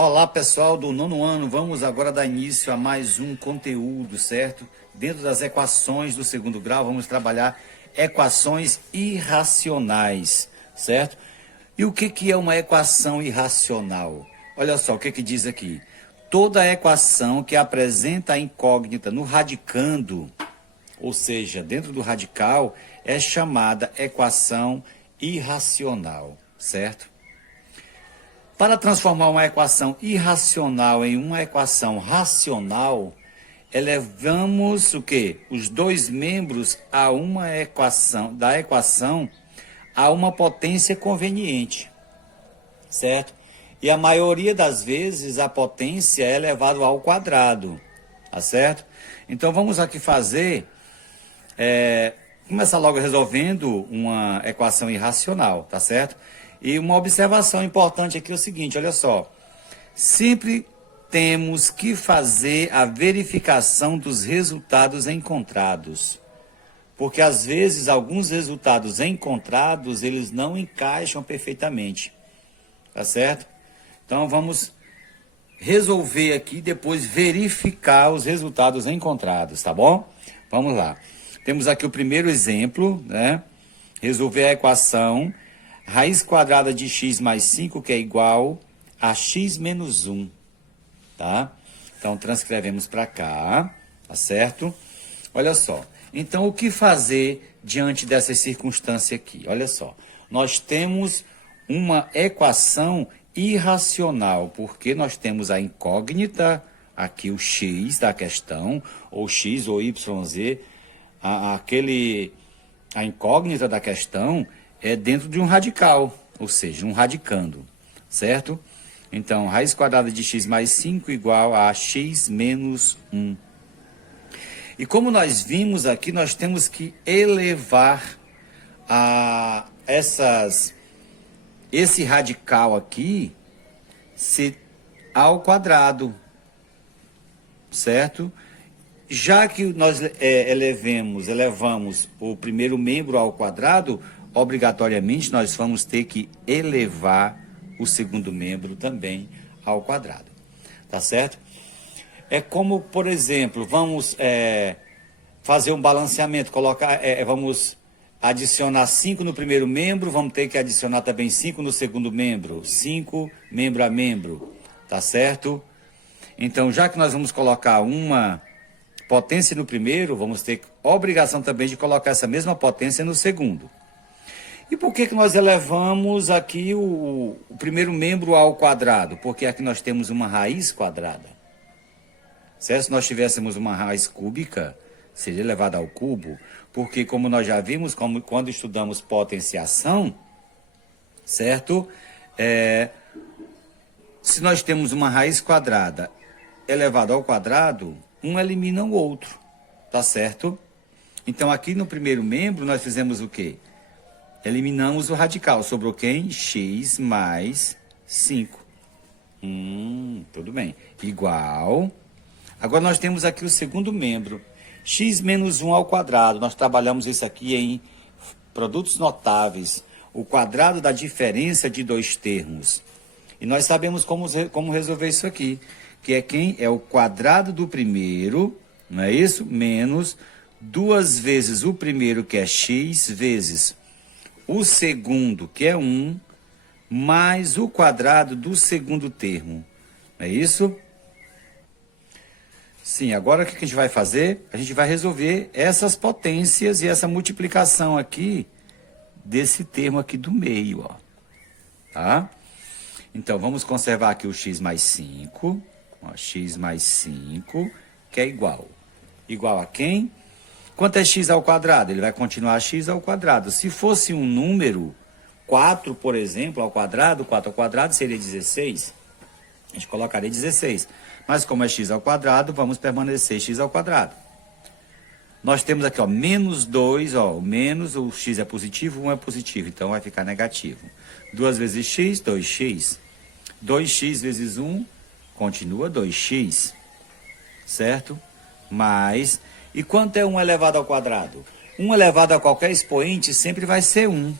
Olá pessoal do nono ano, vamos agora dar início a mais um conteúdo, certo? Dentro das equações do segundo grau, vamos trabalhar equações irracionais, certo? E o que é uma equação irracional? Olha só o que diz aqui. Toda equação que apresenta a incógnita no radicando, ou seja, dentro do radical, é chamada equação irracional, certo? Para transformar uma equação irracional em uma equação racional, elevamos o quê? Os dois membros a uma equação, da equação a uma potência conveniente, certo? E a maioria das vezes a potência é elevada ao quadrado, tá certo? Então vamos aqui fazer, começar logo resolvendo uma equação irracional, tá certo? E uma observação importante aqui é o seguinte, olha só. Sempre temos que fazer a verificação dos resultados encontrados. Porque às vezes alguns resultados encontrados, eles não encaixam perfeitamente. Tá certo? Então vamos resolver aqui e depois verificar os resultados encontrados, tá bom? Vamos lá. Temos aqui o primeiro exemplo, né? Resolver a equação raiz quadrada de x mais 5, que é igual a x menos 1, tá? Então, transcrevemos para cá, tá certo? Olha só. Então, o que fazer diante dessa circunstância aqui? Olha só. Nós temos uma equação irracional, porque nós temos a incógnita, aqui o x da questão, ou x ou yz, a incógnita da questão é dentro de um radical, ou seja, um radicando, certo? Então, raiz quadrada de x mais 5 igual a x menos 1. E como nós vimos aqui, nós temos que elevar esse radical aqui ao quadrado, certo? Já que nós elevamos o primeiro membro ao quadrado, obrigatoriamente nós vamos ter que elevar o segundo membro também ao quadrado, tá certo? É como, por exemplo, vamos fazer um balanceamento, vamos adicionar 5 no primeiro membro, vamos ter que adicionar também 5 no segundo membro, 5 membro a membro, tá certo? Então, já que nós vamos colocar uma potência no primeiro, vamos ter obrigação também de colocar essa mesma potência no segundo. E por que nós elevamos aqui o primeiro membro ao quadrado? Porque aqui nós temos uma raiz quadrada. Certo? Se nós tivéssemos uma raiz cúbica, seria elevada ao cubo, porque como nós já vimos, quando estudamos potenciação, certo? Se nós temos uma raiz quadrada elevada ao quadrado, um elimina o outro, tá certo? Então aqui no primeiro membro nós fizemos o quê? Eliminamos o radical, sobrou quem? X mais 5. Tudo bem. Igual. Agora nós temos aqui o segundo membro. X menos 1 ao quadrado. Nós trabalhamos isso aqui em produtos notáveis. O quadrado da diferença de dois termos. E nós sabemos como resolver isso aqui. Que é quem? É o quadrado do primeiro, não é isso? Menos 2 vezes o primeiro, que é x, vezes o segundo, que é 1, mais o quadrado do segundo termo. É isso? Sim, agora o que a gente vai fazer? A gente vai resolver essas potências e essa multiplicação aqui desse termo aqui do meio, ó. Tá? Então, vamos conservar aqui o x mais 5. Ó, x mais 5, que é igual. Igual a quem? Quanto é x ao quadrado? Ele vai continuar x ao quadrado. Se fosse um número, 4, por exemplo, ao quadrado, 4 ao quadrado seria 16. A gente colocaria 16. Mas como é x ao quadrado, vamos permanecer x ao quadrado. Nós temos aqui, ó, menos 2, ó, o x é positivo, 1 é positivo, então vai ficar negativo. 2 vezes x, 2x. 2x vezes 1, continua 2x, certo? Mais... E quanto é 1 elevado ao quadrado? 1 elevado a qualquer expoente sempre vai ser 1.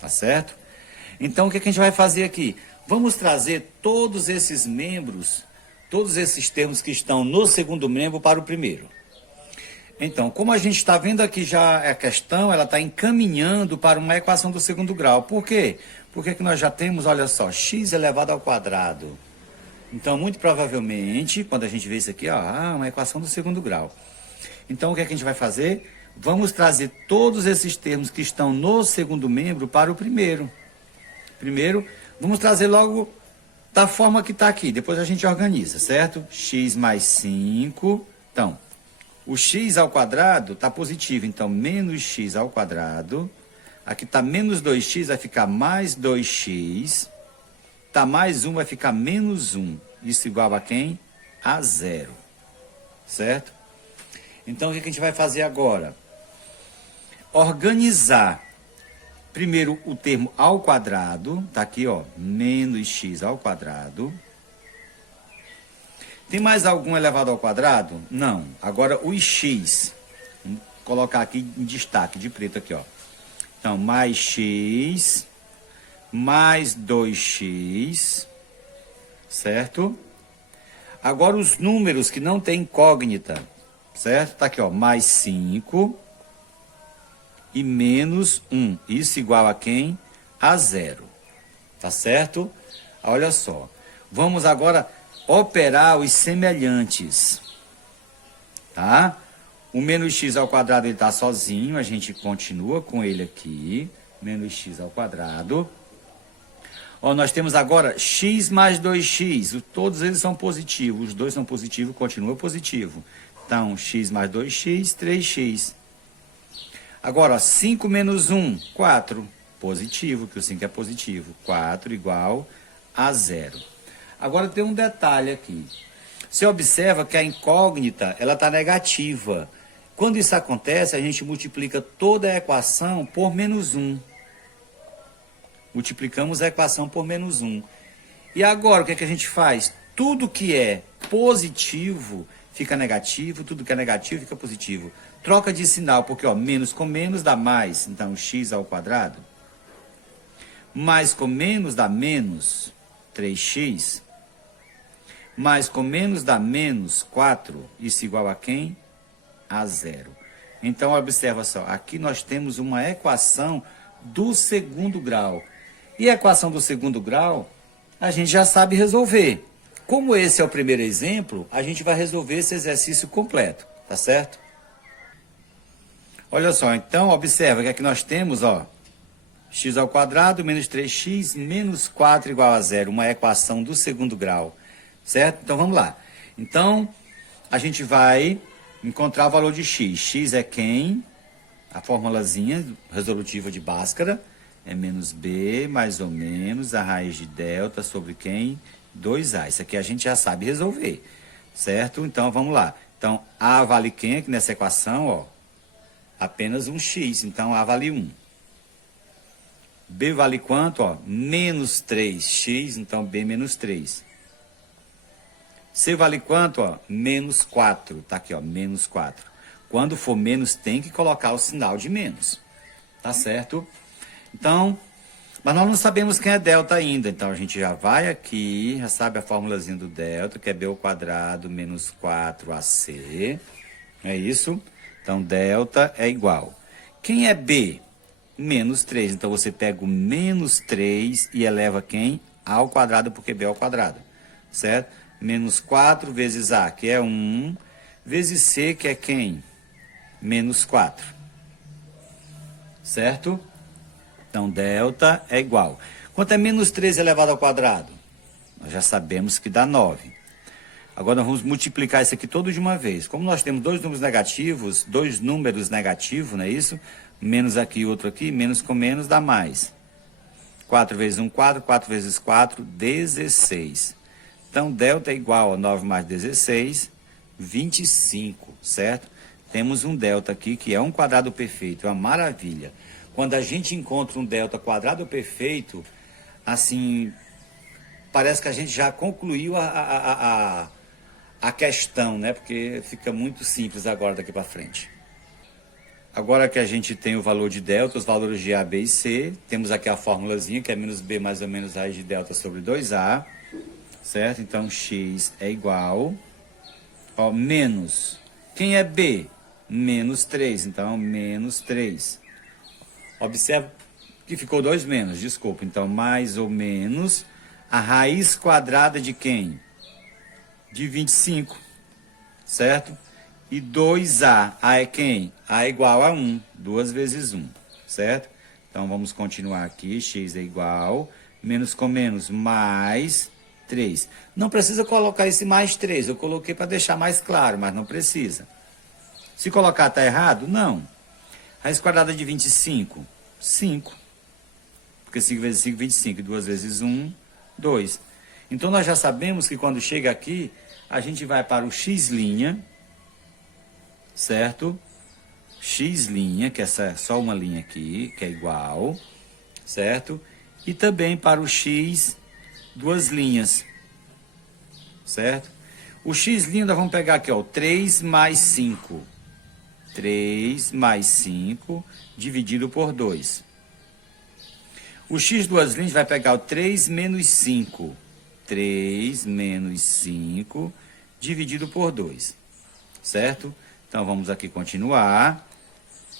Tá certo? Então, o que a gente vai fazer aqui? Vamos trazer todos esses membros, todos esses termos que estão no segundo membro para o primeiro. Então, como a gente está vendo aqui já a questão, ela está encaminhando para uma equação do segundo grau. Por quê? Porque que nós já temos, olha só, x elevado ao quadrado. Então, muito provavelmente, quando a gente vê isso aqui, ó, uma equação do segundo grau. Então, o que é que a gente vai fazer? Vamos trazer todos esses termos que estão no segundo membro para o primeiro. Primeiro, vamos trazer logo da forma que está aqui. Depois a gente organiza, certo? X mais 5. Então, o x ao quadrado está positivo. Então, menos x ao quadrado. Aqui está menos 2x, vai ficar mais 2x. Está mais 1, vai ficar menos 1. Isso igual a quem? A 0. Certo? Então, o que a gente vai fazer agora? Organizar primeiro o termo ao quadrado. Está aqui, ó, menos x ao quadrado. Tem mais algum elevado ao quadrado? Não. Agora, os x. Vamos colocar aqui em destaque, de preto aqui, ó. Então, mais x, mais 2x, certo? Agora, os números que não tem incógnita, certo? Tá aqui, ó, mais 5 e menos 1. Isso igual a quem? A 0. Tá certo? Olha só. Vamos agora operar os semelhantes. Tá? O menos x ao quadrado ele está sozinho. A gente continua com ele aqui. Menos x ao quadrado. Ó, nós temos agora x mais 2x. Todos eles são positivos. Os dois são positivos, continua positivo. Então, x mais 2x, 3x. Agora, ó, 5 menos 1, 4. Positivo, que o 5 é positivo. 4 igual a 0. Agora, tem um detalhe aqui. Você observa que a incógnita, ela está negativa. Quando isso acontece, a gente multiplica toda a equação por menos 1. Multiplicamos a equação por menos 1. E agora, o que é que a gente faz? Tudo que é positivo fica negativo, tudo que é negativo fica positivo. Troca de sinal, porque ó, menos com menos dá mais, então x ao quadrado. Mais com menos dá menos 3x. Mais com menos dá menos 4. Isso igual a quem? A 0. Então, observa só, aqui nós temos uma equação do segundo grau. E a equação do segundo grau, a gente já sabe resolver. Como esse é o primeiro exemplo, a gente vai resolver esse exercício completo, tá certo? Olha só, então, observa que aqui nós temos, ó, x ao quadrado menos 3x menos 4 igual a 0, uma equação do segundo grau, certo? Então, vamos lá. Então, a gente vai encontrar o valor de x. X é quem? A formulazinha resolutiva de Bhaskara é menos b mais ou menos a raiz de delta sobre quem? 2a. Isso aqui a gente já sabe resolver, certo? Então, vamos lá. Então, a vale quem aqui nessa equação, ó? Apenas um x, então a vale 1. B vale quanto, ó? Menos 3x, então b menos 3. C vale quanto, ó? Menos 4, tá aqui, ó, menos 4. Quando for menos, tem que colocar o sinal de menos, tá certo? Então, mas nós não sabemos quem é delta ainda, então a gente já vai aqui, já sabe a formulazinha do delta, que é b ao quadrado menos 4ac, é isso? Então, delta é igual. Quem é b? Menos 3, então você pega o menos 3 e eleva quem? A ao quadrado, porque b é ao quadrado, certo? Menos 4 vezes a, que é 1, vezes c, que é quem? Menos 4, certo? Então, delta é igual. Quanto é menos 3 elevado ao quadrado? Nós já sabemos que dá 9. Agora, nós vamos multiplicar isso aqui todo de uma vez. Como nós temos dois números negativos, não é isso? Menos aqui e outro aqui, menos com menos dá mais. 4 vezes 1, 4, 4 vezes 4, 16. Então, delta é igual a 9 mais 16, 25, certo? Temos um delta aqui que é um quadrado perfeito, é uma maravilha. Quando a gente encontra um delta quadrado perfeito, assim, parece que a gente já concluiu a questão, né? Porque fica muito simples agora daqui para frente. Agora que a gente tem o valor de delta, os valores de A, B e C, temos aqui a formulazinha, que é menos B mais ou menos raiz de delta sobre 2A, certo? Então, x é igual, ó, menos, quem é B? Menos 3, então, menos 3. Observa que ficou 2 menos, desculpa. Então, mais ou menos a raiz quadrada de quem? De 25, certo? E 2A, A é quem? A é igual a 1, 2 vezes 1, certo? Então, vamos continuar aqui, x é igual, menos com menos, mais 3. Não precisa colocar esse mais 3, eu coloquei para deixar mais claro, mas não precisa. Se colocar está errado? Não. Raiz quadrada de 25, 5. Porque 5 vezes 5, 25, 2 vezes 1, 2. Então, nós já sabemos que quando chega aqui, a gente vai para o x', certo? X', que essa é só uma linha aqui, que é igual, certo? E também para o x, duas linhas, certo? O x' nós vamos pegar aqui, ó, 3 mais 5. 3 mais 5 dividido por 2. O x duas linhas vai pegar o 3 menos 5. 3 menos 5 dividido por 2, certo? Então, vamos aqui continuar.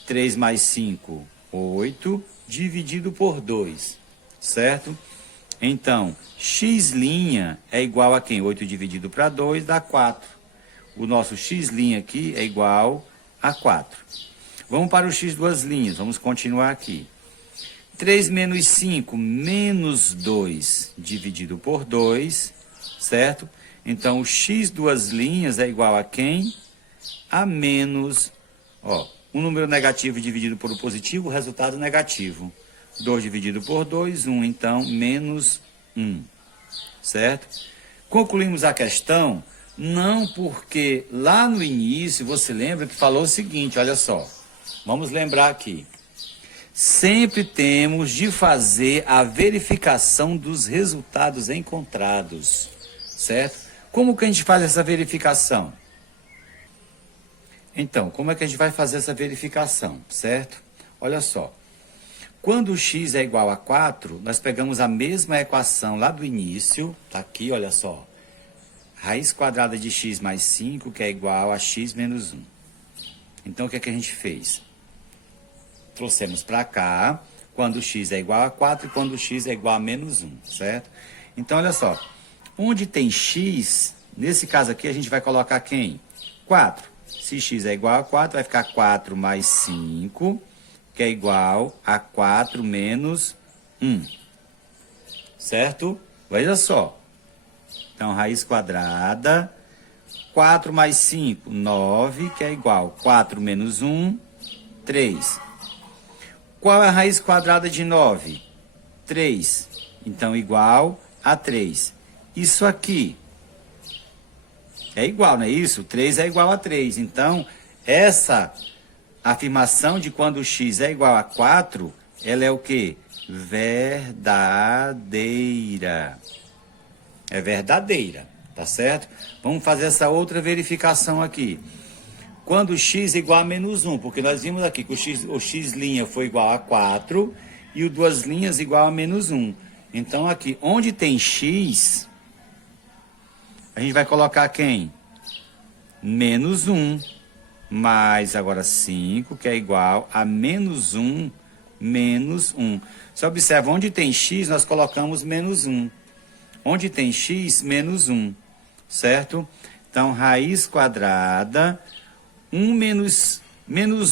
3 mais 5, 8, dividido por 2, certo? Então, x' é igual a quem? 8 dividido para 2 dá 4. O nosso x' aqui é igual a 4. Vamos para o x duas linhas, vamos continuar aqui. 3 menos 5, menos 2, dividido por 2, certo? Então, o x duas linhas é igual a quem? A menos, ó, um número negativo dividido por um positivo, resultado negativo. 2 dividido por 2, 1, então, menos 1, certo? Concluímos a questão, não porque lá no início, você lembra que falou o seguinte, olha só, vamos lembrar aqui. Sempre temos de fazer a verificação dos resultados encontrados, certo? Como que a gente faz essa verificação? Então, como é que a gente vai fazer essa verificação, certo? Olha só, quando o x é igual a 4, nós pegamos a mesma equação lá do início, tá aqui, olha só, raiz quadrada de x mais 5, que é igual a x menos 1. Então, o que é que a gente fez? Trouxemos para cá, quando x é igual a 4 e quando x é igual a menos 1, certo? Então, olha só, onde tem x, nesse caso aqui, a gente vai colocar quem? 4. Se x é igual a 4, vai ficar 4 mais 5, que é igual a 4 menos 1, certo? Veja só. Então, raiz quadrada, 4 mais 5, 9, que é igual a 4 menos 1, 3. Qual é a raiz quadrada de 9? 3. Então, igual a 3. Isso aqui é igual, não é isso? 3 é igual a 3. Então, essa afirmação de quando x é igual a 4, ela é o quê? Verdadeira. É verdadeira, tá certo? Vamos fazer essa outra verificação aqui. Quando x é igual a menos 1, porque nós vimos aqui que o x' foi igual a 4 e o duas linhas igual a menos 1. Então, aqui, onde tem x, a gente vai colocar quem? Menos 1, mais agora 5, que é igual a menos 1, menos 1. Você observa, onde tem x, nós colocamos menos 1. Onde tem x, menos 1, certo? Então, raiz quadrada, 1 menos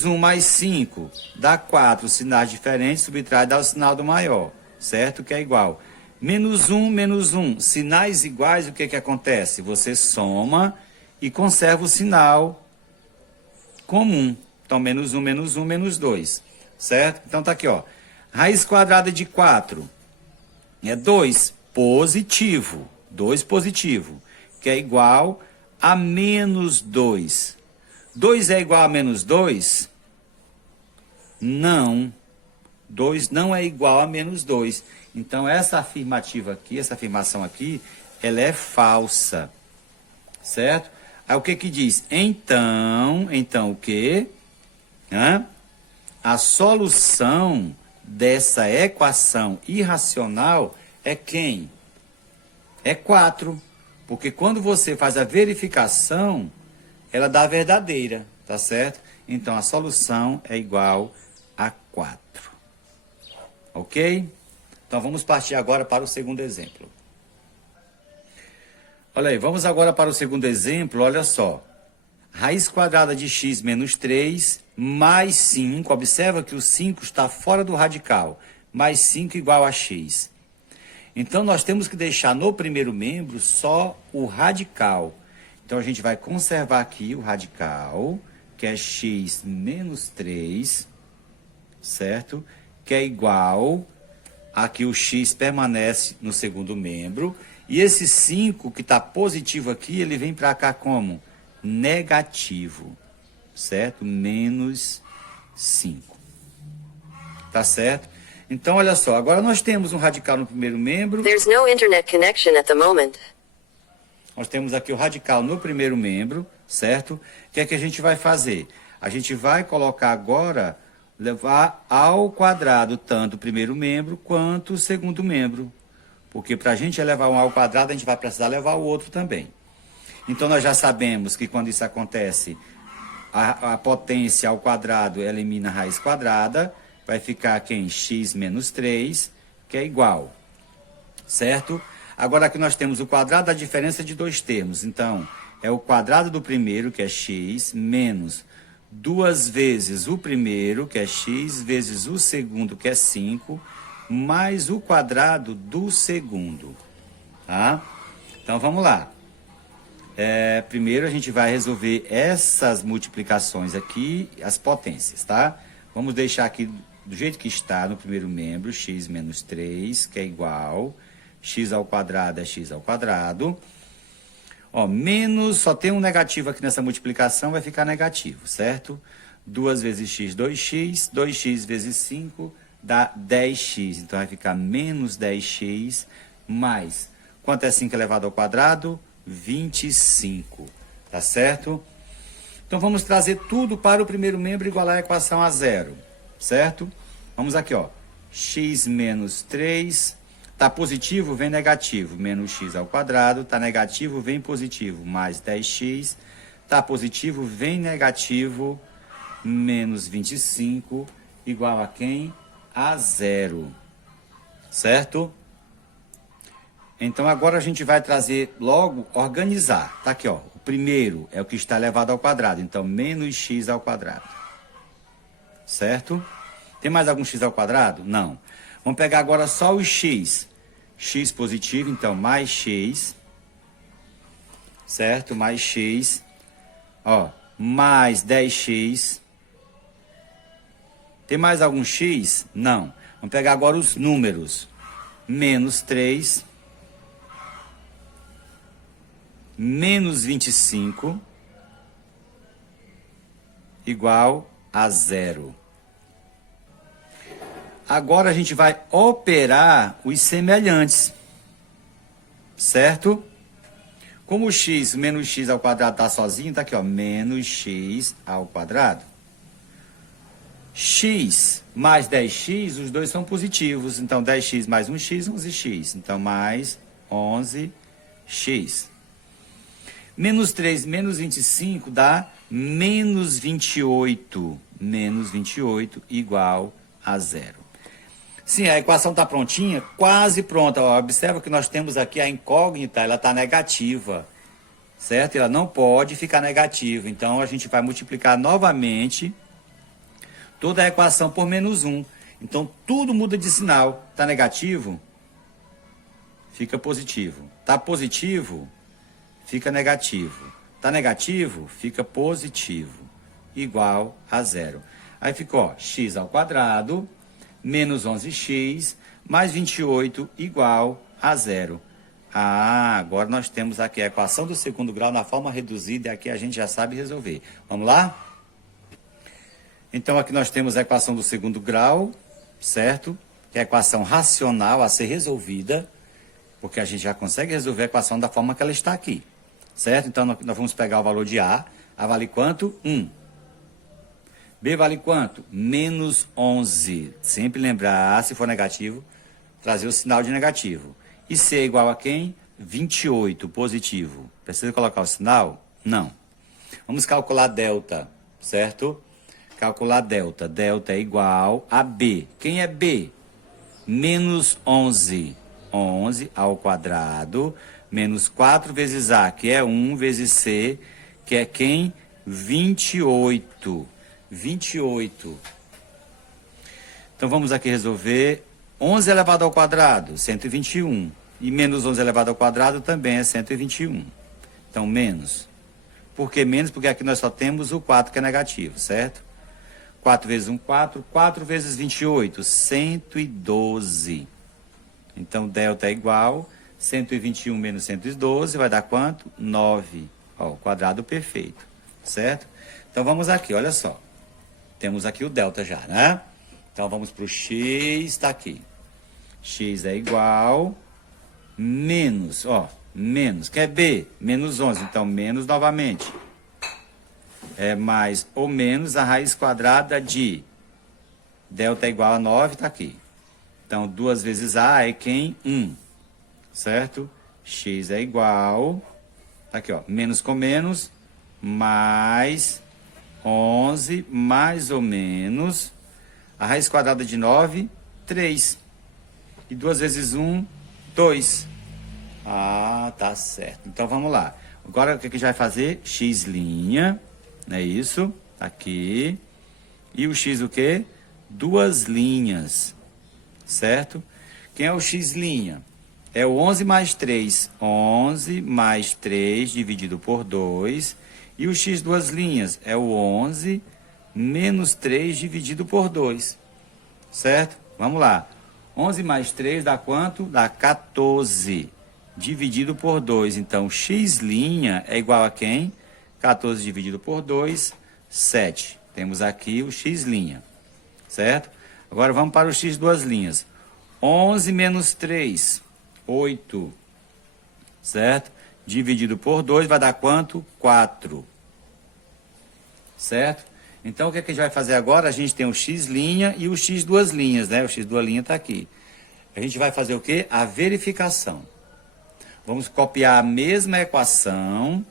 1 mais 5 dá 4, sinais diferentes, subtrai dá o sinal do maior, certo? Que é igual. Menos 1, sinais iguais, o que que acontece? Você soma e conserva o sinal comum. Então, menos 1, menos 2, certo? Então, tá aqui, ó. Raiz quadrada de 4 é 2 positivo, 2 positivo, que é igual a menos 2. 2 é igual a menos 2? Não. 2 não é igual a menos 2. Então, essa afirmativa aqui, essa afirmação aqui, ela é falsa. Certo? Aí, o que que diz? Então o quê? a solução dessa equação irracional é quem? É 4. Porque quando você faz a verificação, ela dá a verdadeira, tá certo? Então, a solução é igual a 4. Ok? Então, vamos partir agora para o segundo exemplo. Olha aí, vamos agora para o segundo exemplo, olha só. Raiz quadrada de x menos 3 mais 5, observa que o 5 está fora do radical, mais 5 igual a x. Então, nós temos que deixar no primeiro membro só o radical. Então, a gente vai conservar aqui o radical, que é x menos 3, certo? Que é igual a que o x permanece no segundo membro. E esse 5 que está positivo aqui, ele vem para cá como? Negativo, certo? Menos 5. Tá certo? Então, olha só, agora nós temos um radical no primeiro membro. There's no internet connection at the moment. Nós temos aqui o radical no primeiro membro, certo? O que é que a gente vai fazer? A gente vai colocar agora, levar ao quadrado tanto o primeiro membro quanto o segundo membro. Porque para a gente elevar um ao quadrado, a gente vai precisar levar o outro também. Então, nós já sabemos que quando isso acontece, a potência ao quadrado elimina a raiz quadrada. Vai ficar aqui em x menos 3, que é igual, certo? Agora aqui nós temos o quadrado da diferença de dois termos. Então, é o quadrado do primeiro, que é x, menos 2 vezes o primeiro, que é x, vezes o segundo, que é 5, mais o quadrado do segundo, tá? Então, vamos lá. Primeiro, a gente vai resolver essas multiplicações aqui, as potências, tá? Vamos deixar aqui do jeito que está no primeiro membro, x menos 3, que é igual, x ao quadrado é x ao quadrado. Ó, menos, só tem um negativo aqui nessa multiplicação, vai ficar negativo, certo? 2 vezes x, 2x, 2x vezes 5 dá 10x. Então, vai ficar menos 10x mais, quanto é 5 elevado ao quadrado? 25, tá certo? Então, vamos trazer tudo para o primeiro membro igualar a equação a zero, certo? Vamos aqui, ó. X menos 3, tá positivo, vem negativo, menos x ao quadrado, tá negativo, vem positivo, mais 10x, tá positivo, vem negativo, menos 25, igual a quem? A zero, certo? Então, agora a gente vai trazer logo, organizar, tá aqui, ó. Primeiro é o que está elevado ao quadrado, então menos x ao quadrado, certo? Tem mais algum x ao quadrado? Não. Vamos pegar agora só o x. X positivo, então mais x, certo? Mais x, ó, mais 10x. Tem mais algum x? Não. Vamos pegar agora os números. Menos 3. Menos 25 igual a zero. Agora a gente vai operar os semelhantes, certo? Como o x, menos x ao quadrado está sozinho, tá aqui, ó, menos x ao quadrado. X mais 10x, os dois são positivos, então 10x mais 1x, 11x. Então, mais 11x. Menos 3 menos 25 dá menos 28. Menos 28 igual a zero. Sim, a equação está prontinha, quase pronta. Ó, observa que nós temos aqui a incógnita, ela está negativa, certo? Ela não pode ficar negativa. Então, a gente vai multiplicar novamente toda a equação por menos 1. Então, tudo muda de sinal. Está negativo? Fica positivo. Está positivo? Fica negativo. Está negativo? Fica positivo. Igual a zero. Aí ficou, ó, x ao quadrado, menos 11x, mais 28, igual a zero. Ah, agora nós temos aqui a equação do segundo grau na forma reduzida, e aqui a gente já sabe resolver. Vamos lá? Então, aqui nós temos a equação do segundo grau, certo? Que é a equação racional a ser resolvida, porque a gente já consegue resolver a equação da forma que ela está aqui. Certo? Então, nós vamos pegar o valor de A. A vale quanto? 1. B vale quanto? Menos 11. Sempre lembrar, se for negativo, trazer o sinal de negativo. E C é igual a quem? 28, positivo. Precisa colocar o sinal? Não. Vamos calcular delta, certo? Calcular delta. Delta é igual a B. Quem é B? Menos 11. 11 ao quadrado, menos 4 vezes A, que é 1, vezes C, que é quem? 28. 28. Então vamos aqui resolver. 11 elevado ao quadrado, 121. E menos 11 elevado ao quadrado também é 121. Então, menos. Por que menos? Porque aqui nós só temos o 4 que é negativo, certo? 4 vezes 1, 4. 4 vezes 28, 112. Então, delta é igual, 121 menos 112 vai dar quanto? 9. Ó, o quadrado perfeito, certo? Então, vamos aqui, olha só. Temos aqui o delta já, né? Então, vamos para o x, está aqui. X é igual, menos, ó, menos, que é B, menos 11. Então, menos novamente. É mais ou menos a raiz quadrada de delta é igual a 9, está aqui. Então, 2 vezes A é quem? 1, certo? X é igual, tá aqui ó, menos com menos, mais 11, mais ou menos, a raiz quadrada de 9, 3. E 2 vezes 1, 2. Ah, tá certo. Então, vamos lá. Agora, o que a gente vai fazer? X', não é isso? Aqui. E o X o quê? 2 linhas. Certo? Quem é o x'? É o 11 mais 3. 11 mais 3 dividido por 2. E o x 2 linhas é o 11 menos 3 dividido por 2. Certo? Vamos lá. 11 mais 3 dá quanto? Dá 14 dividido por 2. Então, x' é igual a quem? 14 dividido por 2, 7. Temos aqui o x'. Certo? Agora vamos para o x 2 linhas. 11 menos 3, 8. Certo? Dividido por 2 vai dar quanto? 4. Certo? Então, o que a gente vai fazer agora? A gente tem o x' e o x 2 linhas, né? O x 2 linhas está aqui. A gente vai fazer o quê? A verificação. Vamos copiar a mesma equação,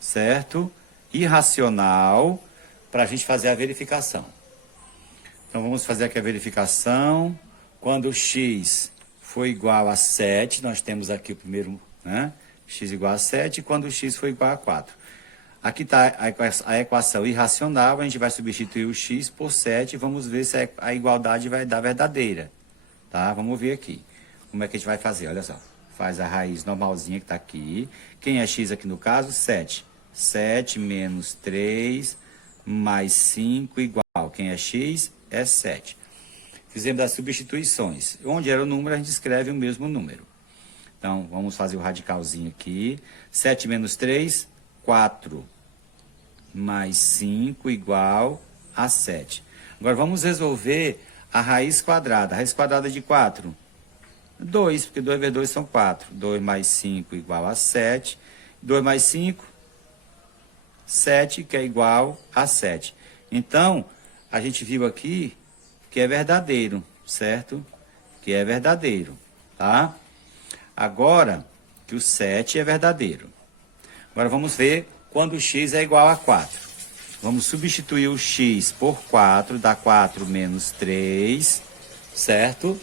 certo? Irracional, para a gente fazer a verificação. Então, vamos fazer aqui a verificação. Quando o x for igual a 7, nós temos aqui o primeiro, né? X igual a 7, e quando o x for igual a 4. Aqui está a equação irracional, a gente vai substituir o x por 7 e vamos ver se a igualdade vai dar verdadeira. Tá? Vamos ver aqui. Como é que a gente vai fazer? Olha só. Faz a raiz normalzinha que está aqui. Quem é x aqui no caso? 7. 7 menos 3 mais 5 igual. Quem é x? É 7. Fizemos as substituições. Onde era o número, a gente escreve o mesmo número. Então, vamos fazer o radicalzinho aqui. 7 menos 3, 4. Mais 5 igual a 7. Agora, vamos resolver a raiz quadrada. A raiz quadrada de 4? 2, porque 2 vezes 2 são 4. 2 mais 5 igual a 7. 2 mais 5, 7, que é igual a 7. Então, a gente viu aqui que é verdadeiro, certo? Que é verdadeiro, tá? Agora, que o 7 é verdadeiro. Agora, vamos ver quando o x é igual a 4. Vamos substituir o x por 4, dá 4 menos 3, certo?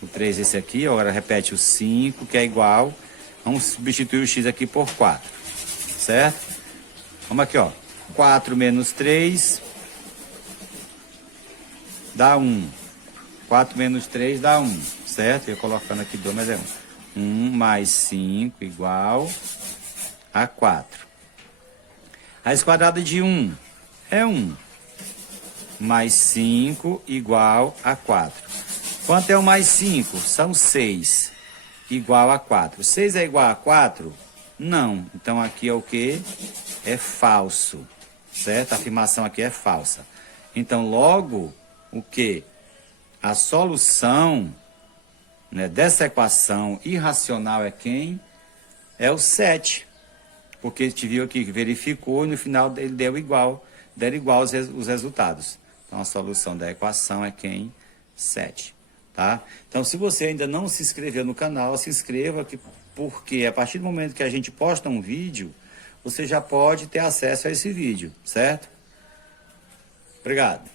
O 3 esse aqui, agora repete o 5, que é igual. Vamos substituir o x aqui por 4, certo? Vamos aqui, ó. 4 menos 3 dá 1. 4 menos 3 dá 1, certo? Eu colocando aqui 2, mas é 1. 1 mais 5 igual a 4. Raiz quadrada de 1 é 1. Mais 5 igual a 4. Quanto é o mais 5? São 6. Igual a 4. 6 é igual a 4? Não. Então, aqui é o quê? É falso. Certo? A afirmação aqui é falsa. Então, logo, o quê? A solução, né, dessa equação irracional é quem? É o 7. Porque a gente viu aqui que verificou e no final ele deu igual. der igual os resultados. Então, a solução da equação é quem? 7. Tá? Então, se você ainda não se inscreveu no canal, se inscreva, porque a partir do momento que a gente posta um vídeo, você já pode ter acesso a esse vídeo, certo? Obrigado.